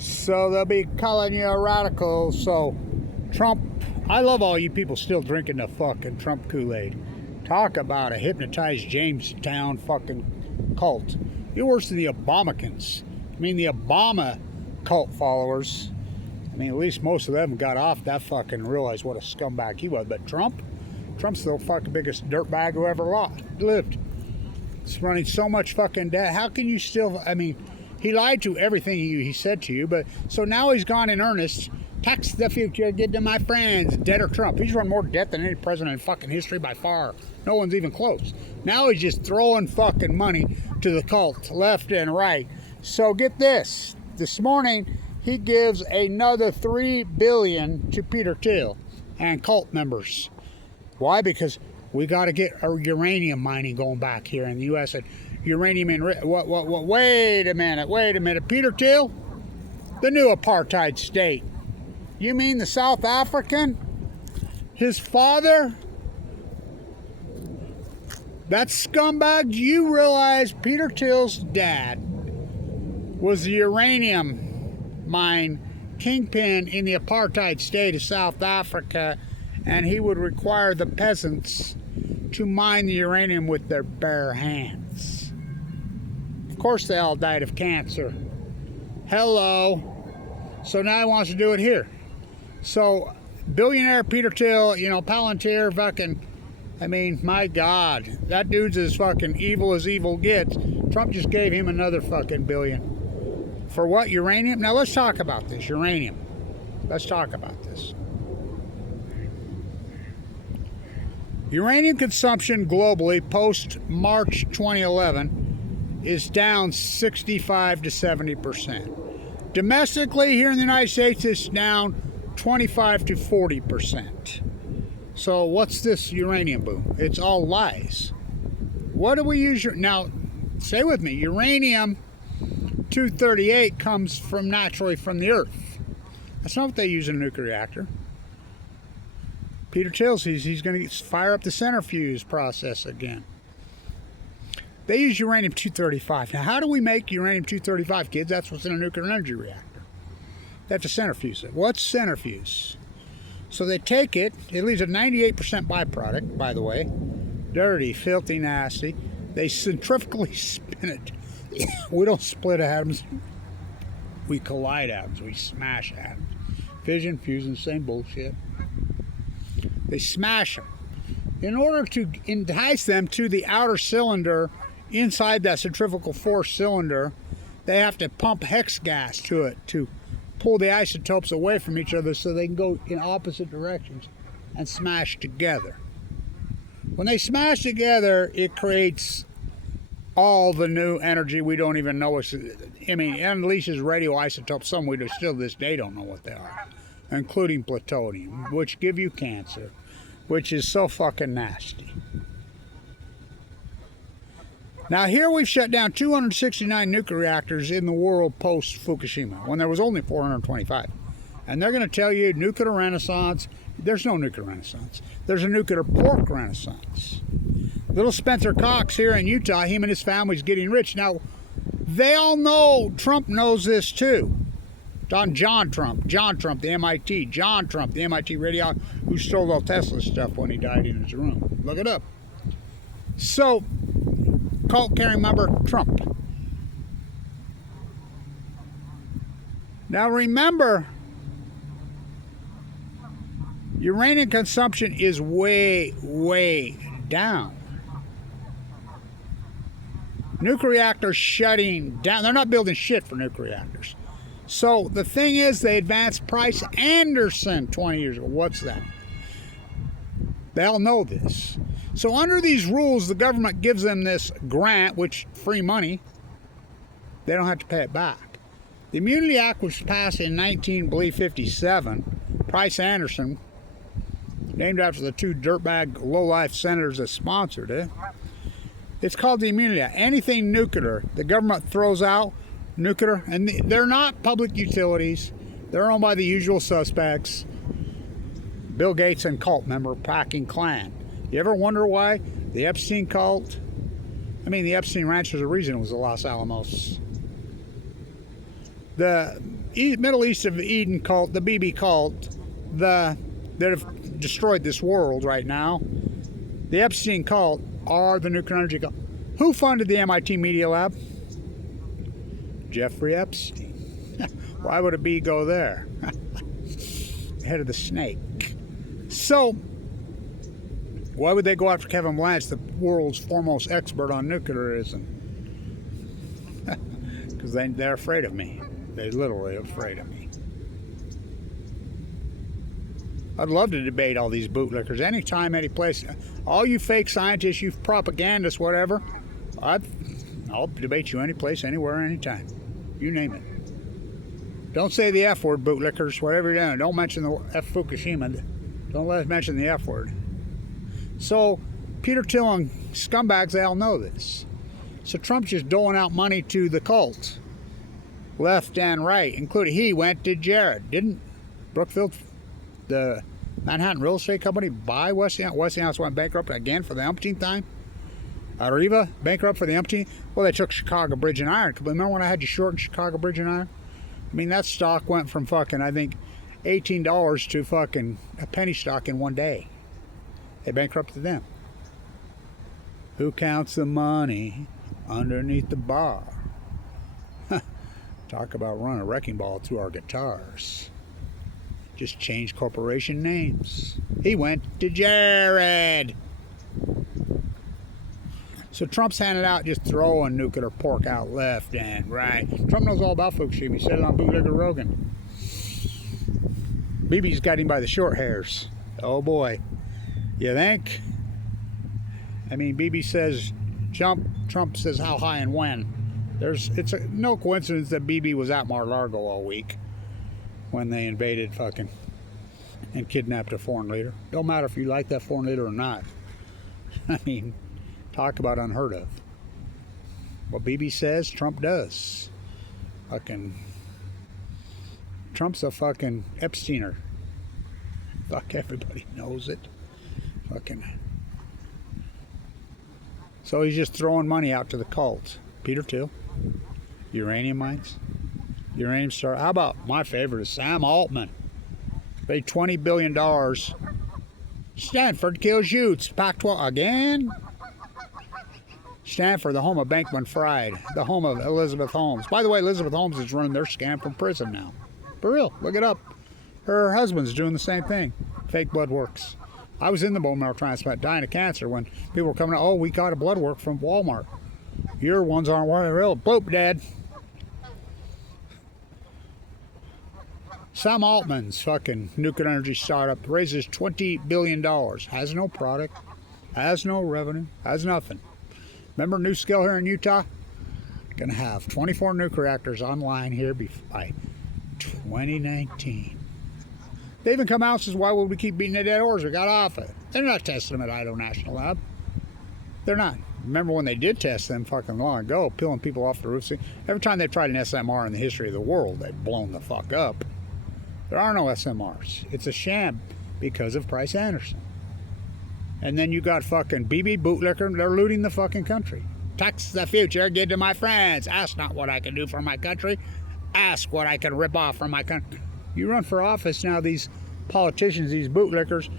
So they'll be calling you a radical. So Trump, I love all you people still drinking the fucking Trump Kool-Aid. Talk about a hypnotized Jamestown fucking cult. You're worse than the Obamacans. I mean, the Obama cult followers. I mean, at least most of them got off that fucking realized what a scumbag he was. But Trump's the fucking biggest dirtbag who ever lived. He's running so much fucking debt. How can you still, I mean, he lied to everything he said to you, but so now he's gone in earnest. Tax the future, get to my friends, debt or Trump. He's run more debt than any president in fucking history by far. No one's even close. Now he's just throwing fucking money to the cult, left and right. So get this. This morning, he gives another $3 billion to Peter Thiel and cult members. Why? Because we got to get our uranium mining going back here in the U.S. And uranium in what? Wait a minute. Peter Thiel, the new apartheid state. You mean the South African? His father? That scumbag. Do you realize Peter Thiel's dad was the uranium mine kingpin in the apartheid state of South Africa, and he would require the peasants to mine the uranium with their bare hands. Of course they all died of cancer. Hello. So now he wants to do it here. So billionaire Peter Thiel, you know, Palantir, fucking, I mean, my God, that dude's as fucking evil as evil gets. Trump just gave him another fucking billion. For what? Uranium? Now let's talk about this. Uranium. Let's talk about this. Uranium consumption globally post-March 2011 is down 65 to 70%. Domestically here in the United States, it's down 25 to 40%. So what's this uranium boom? It's all lies. What do we use? Now, stay with me. Uranium-238 comes naturally from the earth. That's not what they use in a nuclear reactor. Peter Thiel says he's going to fire up the centrifuge process again. They use uranium-235. Now, how do we make uranium-235, kids? That's what's in a nuclear energy reactor. They have to centrifuge it. What's centrifuge? So they take it. It leaves a 98% byproduct, by the way. Dirty, filthy, nasty. They centrifugally spin it. We don't split atoms. We collide atoms. We smash atoms. Fission, fusion, same bullshit. They smash them. In order to entice them to the outer cylinder, inside that centrifugal force cylinder, they have to pump hex gas to it to pull the isotopes away from each other so they can go in opposite directions and smash together. When they smash together, it creates all the new energy we don't even know. It unleashes radioisotopes, some we still to this day don't know what they are, including plutonium, which give you cancer, which is so fucking nasty. Now here we've shut down 269 nuclear reactors in the world post-Fukushima, when there was only 425. And they're going to tell you nuclear renaissance. There's no nuclear renaissance. There's a nuclear pork renaissance. Little Spencer Cox here in Utah, him and his family's getting rich. Now, they all know, Trump knows this too. John Trump, the MIT, John Trump, the MIT radiologist who stole all Tesla's stuff when he died in his room. Look it up. So, cult carrying member Trump. Now remember, uranium consumption is way, way down. Nuclear reactors shutting down. They're not building shit for nuclear reactors. So the thing is, they advanced Price Anderson 20 years ago. What's that? They all know this. So under these rules, the government gives them this grant, which free money. They don't have to pay it back. The Immunity Act was passed in 1957. Price Anderson, named after the two dirtbag low-life senators that sponsored it. It's called the Immunity Act. Anything nuclear, the government throws out nuclear, and they're not public utilities. They're owned by the usual suspects. Bill Gates and cult member packing clan. You ever wonder why the Epstein cult? The Epstein Ranch was a reason it was the Los Alamos. The Middle East of Eden cult, the BB cult, that have destroyed this world right now, the Epstein cult, are the nuclear energy cult. Who funded the MIT Media Lab? Jeffrey Epstein. Why would a bee go there? Head of the snake. So, why would they go after Kevin Blanch, the world's foremost expert on nuclearism? Because they're afraid of me. They're literally afraid of me. I'd love to debate all these bootlickers anytime, any place. All you fake scientists, you propagandists, whatever. I'll debate you any place, anywhere, anytime. You name it. Don't say the F word, bootlickers, whatever you're doing. Don't mention the Fukushima. Don't let us mention the F word. So, Peter Thiel and scumbags, they all know this. So Trump's just doling out money to the cult. Left and right, including he went to Jared. Didn't Brookfield, the Manhattan real estate company, buy Westinghouse? Westinghouse went bankrupt again for the umpteenth time. Arriva, bankrupt for the umpteenth. Well, they took Chicago Bridge and Iron. Remember when I had you short in Chicago Bridge and Iron? I mean, that stock went from fucking, I think, $18 to fucking a penny stock in one day. They bankrupted them. Who counts the money underneath the bar? Talk about running a wrecking ball through our guitars. Just change corporation names. He went to Jared. So Trump's handing out, just throwing nuclear pork out left and right. Trump knows all about Fukushima. He said it on Bootlegger Rogan. BB's got him by the short hairs. Oh boy. You think? I mean, BB says jump. Trump says how high and when. It's no coincidence that BB was at Mar-a-Lago all week when they invaded fucking and kidnapped a foreign leader. Don't matter if you like that foreign leader or not. I mean, talk about unheard of. What BB says, Trump does. Trump's a fucking Epsteiner. Fuck, everybody knows it. So he's just throwing money out to the cult. Peter Thiel. Uranium mines. Uranium star. How about my favorite is Sam Altman? Paid $20 billion. Stanford kills youths. Pac-12 again? Stanford, the home of Bankman-Fried. The home of Elizabeth Holmes. By the way, Elizabeth Holmes is running their scam from prison now. For real, look it up. Her husband's doing the same thing. Fake blood works. I was in the bone marrow transplant dying of cancer when people were coming out, oh, we got a blood work from Walmart. Your ones aren't real. Bloop, Dad. Sam Altman's fucking nuclear energy startup raises $20 billion. Has no product, has no revenue, has nothing. Remember NuScale here in Utah? Gonna have 24 nuclear reactors online here by 2019. They even come out and says, why would we keep beating the dead horse? We got off it. They're not testing them at Idaho National Lab. They're not. Remember when they did test them fucking long ago, peeling people off the roof? Every time they've tried an SMR in the history of the world, they've blown the fuck up. There are no SMRs. It's a sham because of Price Anderson. And then you got fucking BB bootlicker, they're looting the fucking country. Tax the future, give to my friends. Ask not what I can do for my country. Ask what I can rip off from my country. You run for office now, these politicians, these bootlickers,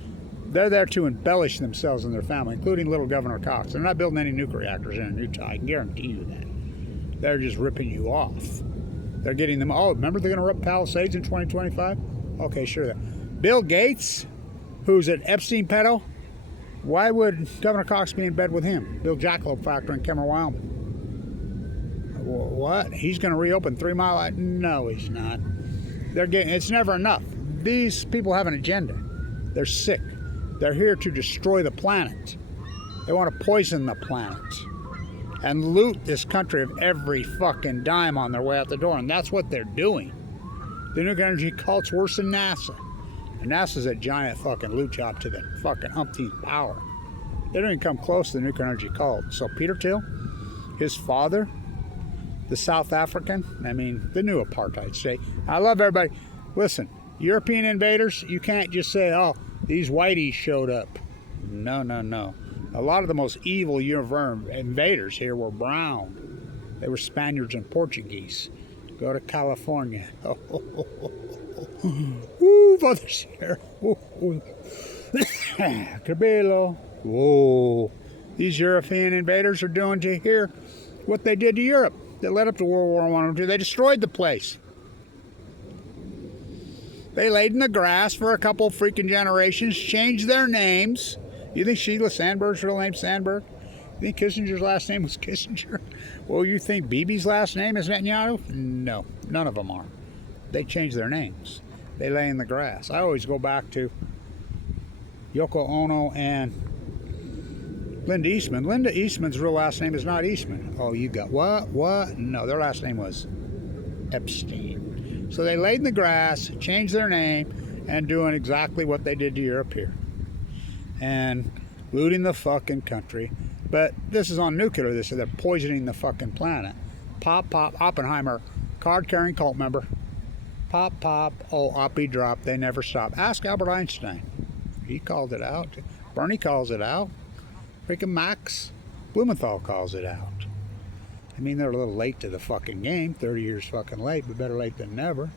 they're there to embellish themselves and their family, including little Governor Cox. They're not building any nuclear reactors in Utah, I can guarantee you that. They're just ripping you off. They're getting them, oh, remember they're going to rip Palisades in 2025? Okay, sure. Bill Gates, who's an Epstein pedo, why would Governor Cox be in bed with him? Bill Jackalope Factory in Kemmer, Wyoming. What? He's going to reopen 3 Mile? No, he's not. It's never enough. These people have an agenda. They're sick. They're here to destroy the planet. They want to poison the planet and loot this country of every fucking dime on their way out the door. And that's what they're doing. The nuclear energy cult's worse than NASA. And NASA's a giant fucking loot job to the fucking umpteenth power. They don't even come close to the nuclear energy cult. So Peter Thiel, his father, the South African, the new apartheid state. I love everybody. Listen, European invaders, you can't just say, oh, these whiteys showed up. No. A lot of the most evil invaders here were brown. They were Spaniards and Portuguese. Go to California. Ooh, Father's here. Cabello. Whoa. These European invaders are doing to here what they did to Europe. That led up to World War I and II. They destroyed the place. They laid in the grass for a couple freaking generations, changed their names. You think Sheila Sandberg's real name's Sandberg? You think Kissinger's last name was Kissinger? Well, you think Bibi's last name is Netanyahu? No, none of them are. They changed their names. They lay in the grass. I always go back to Yoko Ono and Linda Eastman. Linda Eastman's real last name is not Eastman. Oh, you got what? What? No, their last name was Epstein. So they laid in the grass, changed their name, and doing exactly what they did to Europe here. And looting the fucking country. But this is on nuclear. This is they're poisoning the fucking planet. Pop, Oppenheimer, card-carrying cult member. Pop, oh, oppie drop. They never stop. Ask Albert Einstein. He called it out. Bernie calls it out. Freaking Max Blumenthal calls it out. I mean, they're a little late to the fucking game. 30 years fucking late, but better late than never.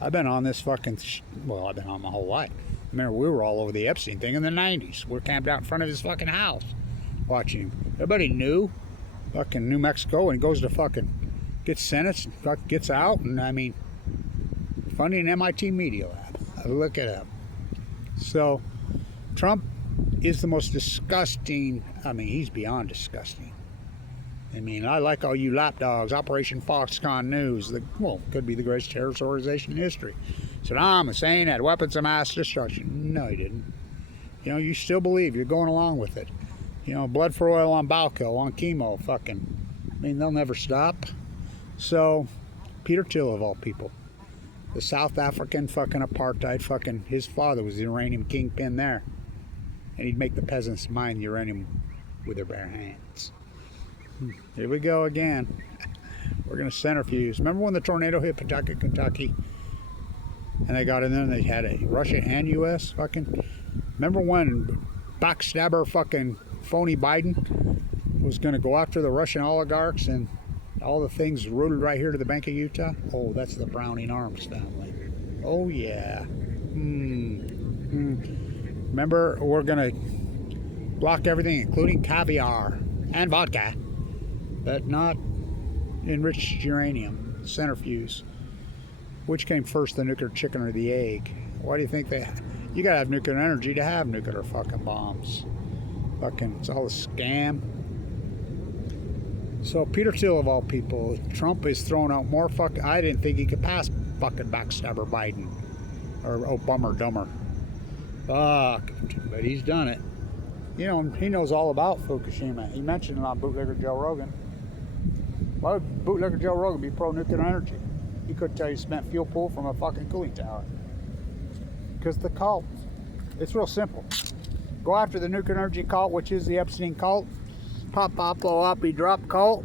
I've been on this fucking, well, I've been on my whole life. I remember we were all over the Epstein thing in the 90s. We're camped out in front of his fucking house watching him. Everybody knew fucking New Mexico and goes to fucking, gets sentenced, gets out, and I mean, funding an MIT Media Lab. Look it up. So, Trump is the most disgusting, I mean, he's beyond disgusting. I mean, I like all you lapdogs, Operation Foxconn News, well, could be the greatest terrorist organization in history. Saddam Hussein had weapons of mass destruction. No, he didn't. You know, you still believe, you're going along with it. You know, blood for oil on Balco, on chemo, fucking, I mean, they'll never stop. So, Peter Thiel, of all people, the South African fucking apartheid, fucking, his father was the uranium kingpin there. And he'd make the peasants mine the uranium with their bare hands. Here we go again. We're going to centrifuge. Remember when the tornado hit Pawtucket, Kentucky? And they got in there and they had a Russia and U.S. fucking... Remember when backstabber fucking phony Biden was going to go after the Russian oligarchs and all the things rooted right here to the Bank of Utah? Oh, that's the Browning Arms family. Oh, yeah. Remember, we're going to block everything, including caviar and vodka, but not enriched uranium, centrifuge. Which came first, the nuclear chicken or the egg? Why do you think they... You gotta have nuclear energy to have nuclear fucking bombs. Fucking, it's all a scam. So Peter Thiel, of all people, Trump is throwing out more fucking... I didn't think he could pass fucking backstabber Biden. Or, oh, bummer, dumber. Fuck. But he's done it. You know, he knows all about Fukushima. He mentioned it on Bootlegger Joe Rogan. Why would Bootlegger Joe Rogan be pro-nuclear energy? He couldn't tell you spent fuel pool from a fucking cooling tower. Because the cult. It's real simple. Go after the nuclear energy cult, which is the Epstein cult. Pop, blow up, drop cult.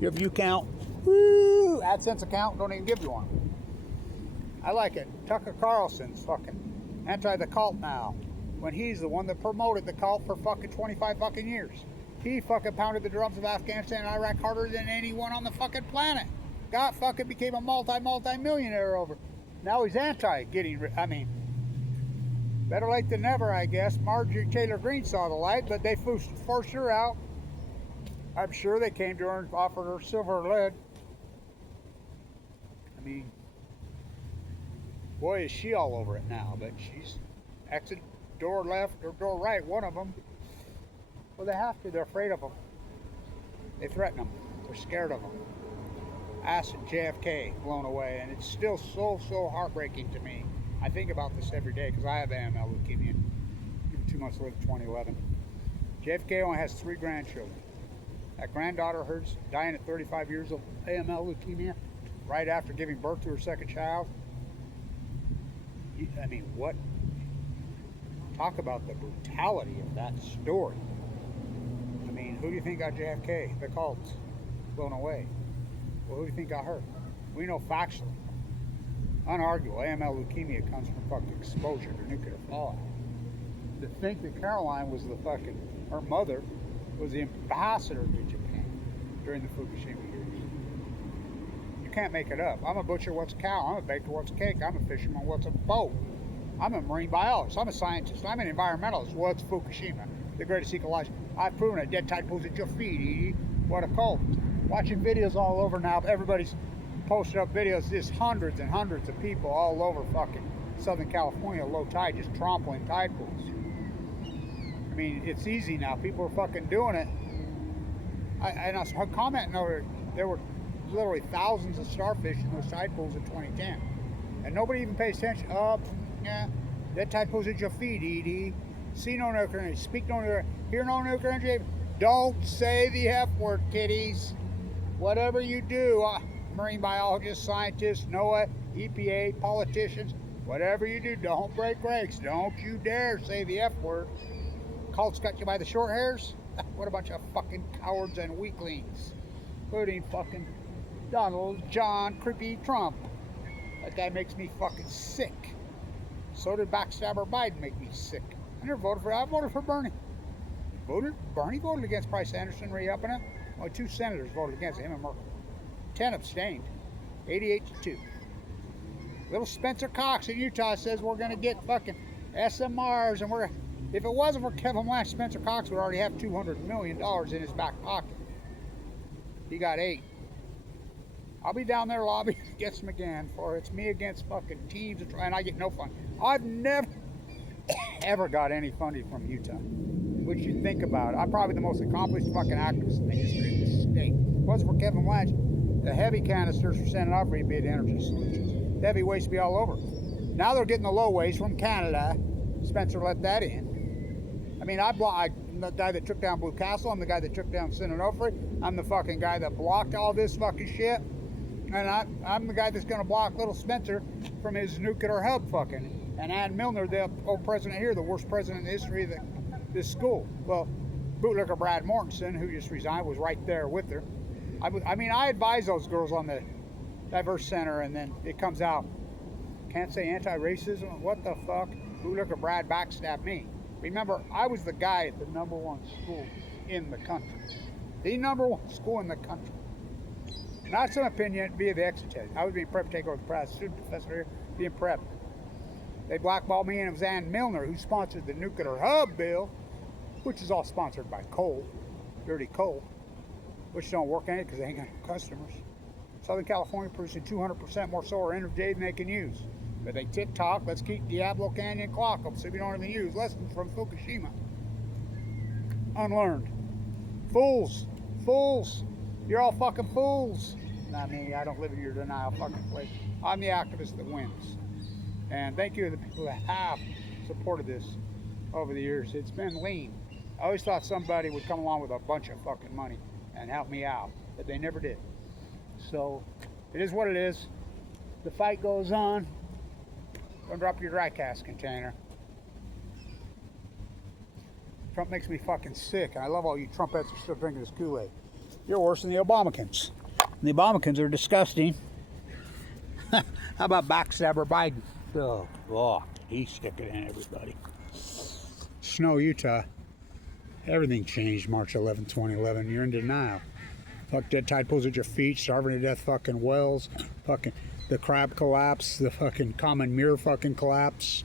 Your view count. Woo! AdSense account, don't even give you one. I like it. Tucker Carlson's fucking anti the cult now. When he's the one that promoted the cult for fucking 25 fucking years. He fucking pounded the drums of Afghanistan and Iraq harder than anyone on the fucking planet. Got fucking became a multi-millionaire over. Now he's anti getting rid. I mean, better late than never, I guess. Marjorie Taylor Greene saw the light, but they forced her out. I'm sure they came to her and offered her silver or lead. I mean, boy, is she all over it now, but she's exit door left or door right, one of them. Well, they have to. They're afraid of them. They threaten them. They're scared of them. Acid JFK blown away, and it's still so heartbreaking to me. I think about this every day because I have AML leukemia. 2 months later, 2011. JFK only has 3 grandchildren. That granddaughter of hers dying at 35 years of AML leukemia right after giving birth to her second child. I mean, what? Talk about the brutality of that story. I mean, who do you think got JFK? The cults. Blown away. Well, who do you think got hurt? We know factually. Unarguable. AML leukemia comes from fucking exposure to nuclear fallout. To think that Caroline was the fucking, her mother was the ambassador to Japan. during the Fukushima years. You can't make it up. I'm a butcher, what's a cow? I'm a baker, what's a cake? I'm a fisherman, what's a boat? I'm a marine biologist. I'm a scientist. I'm an environmentalist. What's Fukushima? The greatest ecology. I've proven it. Dead tide pulls at your feet, Edie. What a cult. Watching videos all over now. Everybody's posting up videos. There's hundreds and hundreds of people all over fucking Southern California, low tide, just trampling tide pools. I mean, it's easy now. People are fucking doing it. I was commenting over, there were literally thousands of starfish in those tide pools in 2010. And nobody even pays attention. Yeah, that tide pools at your feet, Edie. See no nuclear energy, speak no nuclear, hear no nuclear energy. Don't say the F word, kiddies. Whatever you do, marine biologists, scientists, NOAA, EPA, politicians, whatever you do, don't break brakes. Don't you dare say the F word. Cults got you by the short hairs? What a bunch of fucking cowards and weaklings. Including fucking Donald John Creepy Trump. That guy makes me fucking sick. So did backstabber Biden make me sick. I never voted for him. I voted for Bernie. Bernie voted against Price Anderson re-upping it. Only 2 senators voted against him and Merkel. 10 abstained. 88 to 2. Little Spencer Cox in Utah says we're going to get fucking SMRs, and if it wasn't for Kevin Blanch, Spencer Cox would already have $200 million in his back pocket. He got 8. I'll be down there lobbying against him again, for it's me against fucking teams, and I get no funding. I've never ever got any funding from Utah, which you think about. I'm probably the most accomplished fucking activist in the history of this state. If it wasn't for Kevin Blanch, the heavy canisters were sending off rebate energy solutions. The heavy waste be all over. Now they're getting the low waste from Canada. Spencer let that in. I mean, I'm the guy that took down Blue Castle. I'm the guy that took down Sinanofri. I'm the fucking guy that blocked all this fucking shit. And I'm the guy that's going to block little Spencer from his nuclear hub fucking. And Ann Milner, the old president here, the worst president in the history of this school. Well, bootlicker Brad Mortensen, who just resigned, was right there with her. I advise those girls on the Diverse Center, and then it comes out. Can't say anti-racism? What the fuck? Bootlicker Brad backstabbed me. Remember, I was the guy at the #1 school in the country. The #1 school in the country. Not some opinion via the exit test. I was being prepped to take over the press. Student professor here being prepped. They blackballed me, and it was Ann Milner who sponsored the nuclear hub bill, which is all sponsored by coal, dirty coal, which don't work any because they ain't got no customers. Southern California producing 200% more solar energy than they can use. But they tick-tock, let's keep Diablo Canyon clock up so we don't even use. Lessons from Fukushima. Unlearned. Fools. Fools. You're all fucking fools. Not me, I don't live in your denial fucking place. I'm the activist that wins. And thank you to the people that have supported this over the years. It's been lean. I always thought somebody would come along with a bunch of fucking money and help me out, but they never did. So, it is what it is. The fight goes on. Don't drop your dry cast container. Trump makes me fucking sick, and I love all you Trumpettes who are still drinking this Kool-Aid. You're worse than the Obamacans. And the Obamacans are disgusting. How about backstabber Biden? Oh, he's sticking in everybody. Snow, Utah. Everything changed March 11, 2011. You're in denial. Fuck, dead tide pools at your feet, starving to death fucking wells, fucking the crab collapse, the fucking common mirror fucking collapse.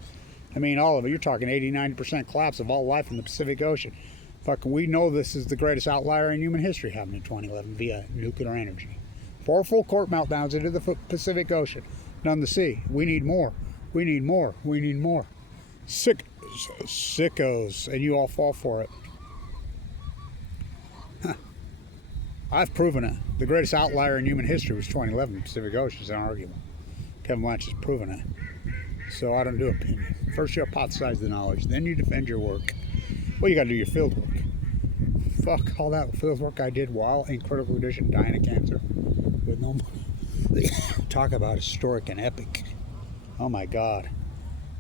I mean, all of it. You're talking 80-90% collapse of all life in the Pacific Ocean. Fucking, we know this is the greatest outlier in human history happening in 2011 via nuclear energy. 4 full court meltdowns into the Pacific Ocean. None to see. We need more. We need more. We need more. Sickos, and you all fall for it. I've proven it. The greatest outlier in human history was 2011 Pacific Ocean. It's unarguable. Kevin Blanch has proven it. So I don't do opinion. First you hypothesize the knowledge, then you defend your work. Well, you got to do your field work. Fuck all that field work I did while in critical condition, dying of cancer with no money. Talk about historic and epic. Oh my God,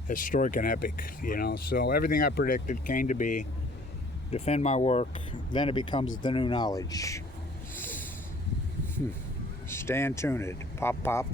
historic and epic. You know, so everything I predicted came to be. Defend my work, then it becomes the new knowledge. Stay tuned. Pop, pop.